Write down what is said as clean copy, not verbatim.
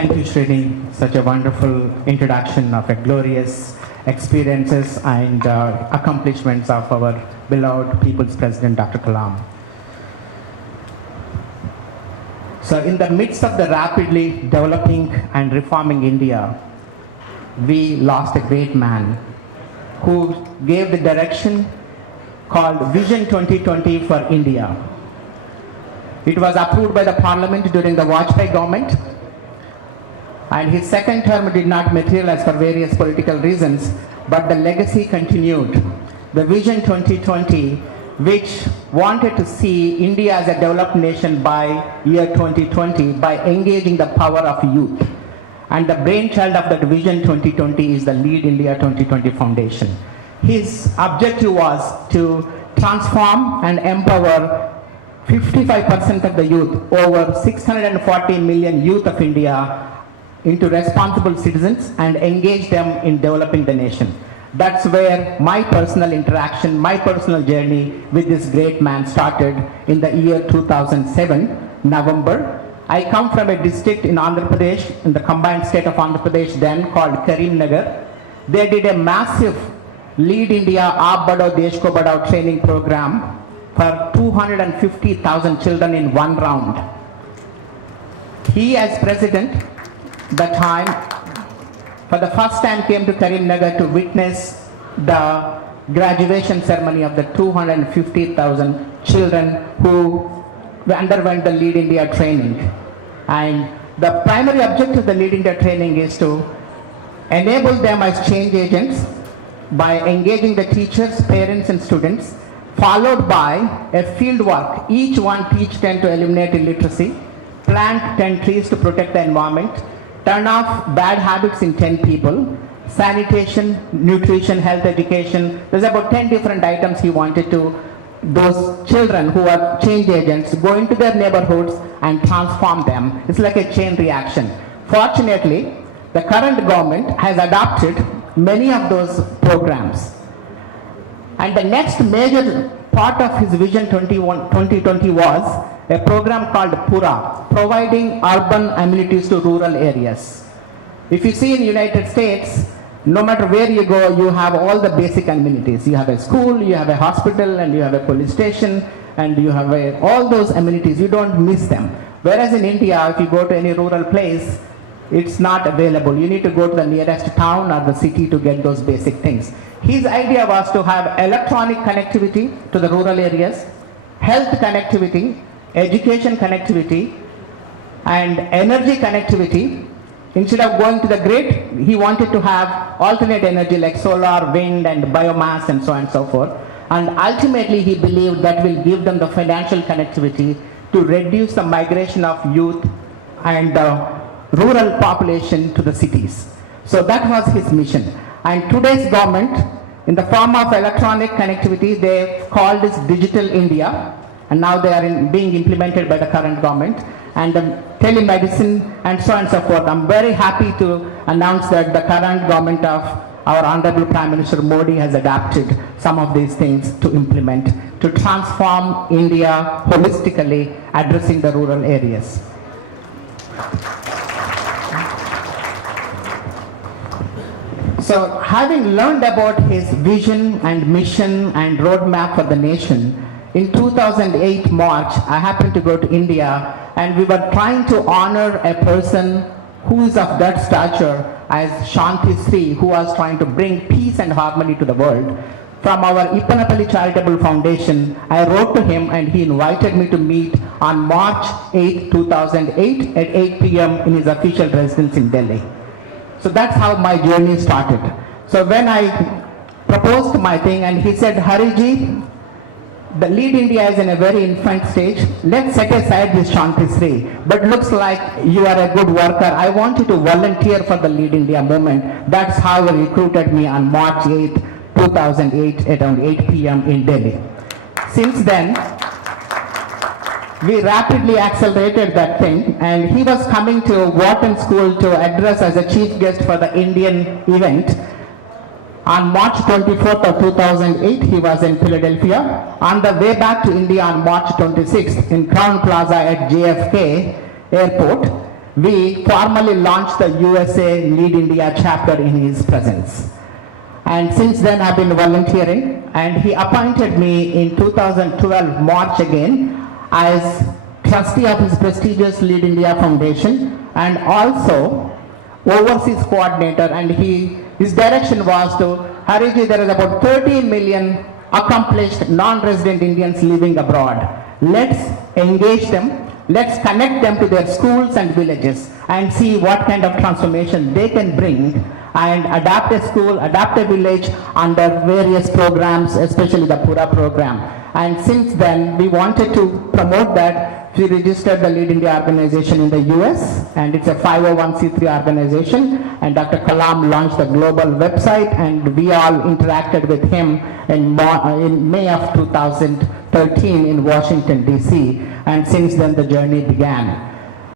Thank you, Srini. Such a wonderful introduction of a glorious experiences and accomplishments of our beloved People's President, Dr. Kalam. So in the midst of the rapidly developing and reforming India, we lost a great man who gave the direction called Vision 2020 for India. It was approved by the Parliament during the Vajpayee government, and his second term did not materialize for various political reasons, but the legacy continued. The Vision 2020, which wanted to see India as a developed nation by year 2020 by engaging the power of youth. And the brainchild of that Vision 2020 is the Lead India 2020 Foundation. His objective was to transform and empower 55% of the youth, over 640 million youth of India, into responsible citizens and engage them in developing the nation. That's where my personal interaction, my personal journey with this great man started in the year 2007, November. I come from a district in Andhra Pradesh, in the combined state of Andhra Pradesh then, called Karimnagar. They did a massive Lead India Aap Badao Desh Ko Badao training program for 250,000 children in one round. He, as president, that time, for the first time came to Karimnagar to witness the graduation ceremony of the 250,000 children who underwent the Lead India training. And the primary objective of the Lead India training is to enable them as change agents by engaging the teachers, parents and students, followed by a field work. Each one teach 10 to eliminate illiteracy, plant 10 trees to protect the environment, turn off bad habits in 10 people, sanitation, nutrition, health education. There's about 10 different items he wanted to, those children who are change agents, go into their neighborhoods and transform them. It's like a chain reaction. Fortunately, the current government has adopted many of those programs. And the next major part of his Vision 2020 was a program called Pura, providing urban amenities to rural areas. If you see in United States, no matter where you go, you have all the basic amenities. You have a school, you have a hospital, and you have a police station, and you have all those amenities. You don't miss them. Whereas in India, if you go to any rural place, it's not available. You need to go to the nearest town or the city to get those basic things. His idea was to have electronic connectivity to the rural areas, health connectivity, education connectivity, and energy connectivity. Instead of going to the grid, he wanted to have alternate energy like solar, wind, and biomass, and so on and so forth. And ultimately, he believed that will give them the financial connectivity to reduce the migration of youth and the rural population to the cities. So that was his mission. And today's government, in the form of electronic connectivity, they called this Digital India, and now they are being implemented by the current government, and telemedicine and so on and so forth. I'm very happy to announce that the current government of our Honorable Prime Minister Modi has adapted some of these things to implement, to transform India holistically, addressing the rural areas. So having learned about his vision and mission and roadmap for the nation, in 2008 March, I happened to go to India, and we were trying to honor a person who is of that stature as Shanti Sri, who was trying to bring peace and harmony to the world. From our Ippanapalli Charitable Foundation, I wrote to him and he invited me to meet on March 8, 2008 at 8 p.m. in his official residence in Delhi. So that's how my journey started. So when I proposed my thing, and he said, Hariji, the Lead India is in a very infant stage. Let's set aside this Shanti Sri. But looks like you are a good worker. I want you to volunteer for the Lead India movement. That's how he recruited me on March 8, 2008 at around 8 p.m. in Delhi. Since then, we rapidly accelerated that thing, and he was coming to Wharton School to address as a chief guest for the Indian event. On March 24th of 2008, he was in Philadelphia. On the way back to India on March 26th in Crown Plaza at JFK Airport, we formally launched the USA Lead India chapter in his presence. And since then I've been volunteering, and he appointed me in 2012 March again as trustee of his prestigious Lead India Foundation and also overseas coordinator, and his direction was to, Hariji, there is about 30 million accomplished non-resident Indians living abroad. Let's engage them, let's connect them to their schools and villages and see what kind of transformation they can bring and adapt a school, adapt a village under various programs, especially the Pura program. And since then, we wanted to promote that. We registered the Lead India organization in the US, and it's a 501c3 organization. And Dr. Kalam launched the global website, and we all interacted with him in May of 2013 in Washington, D.C. And since then, the journey began.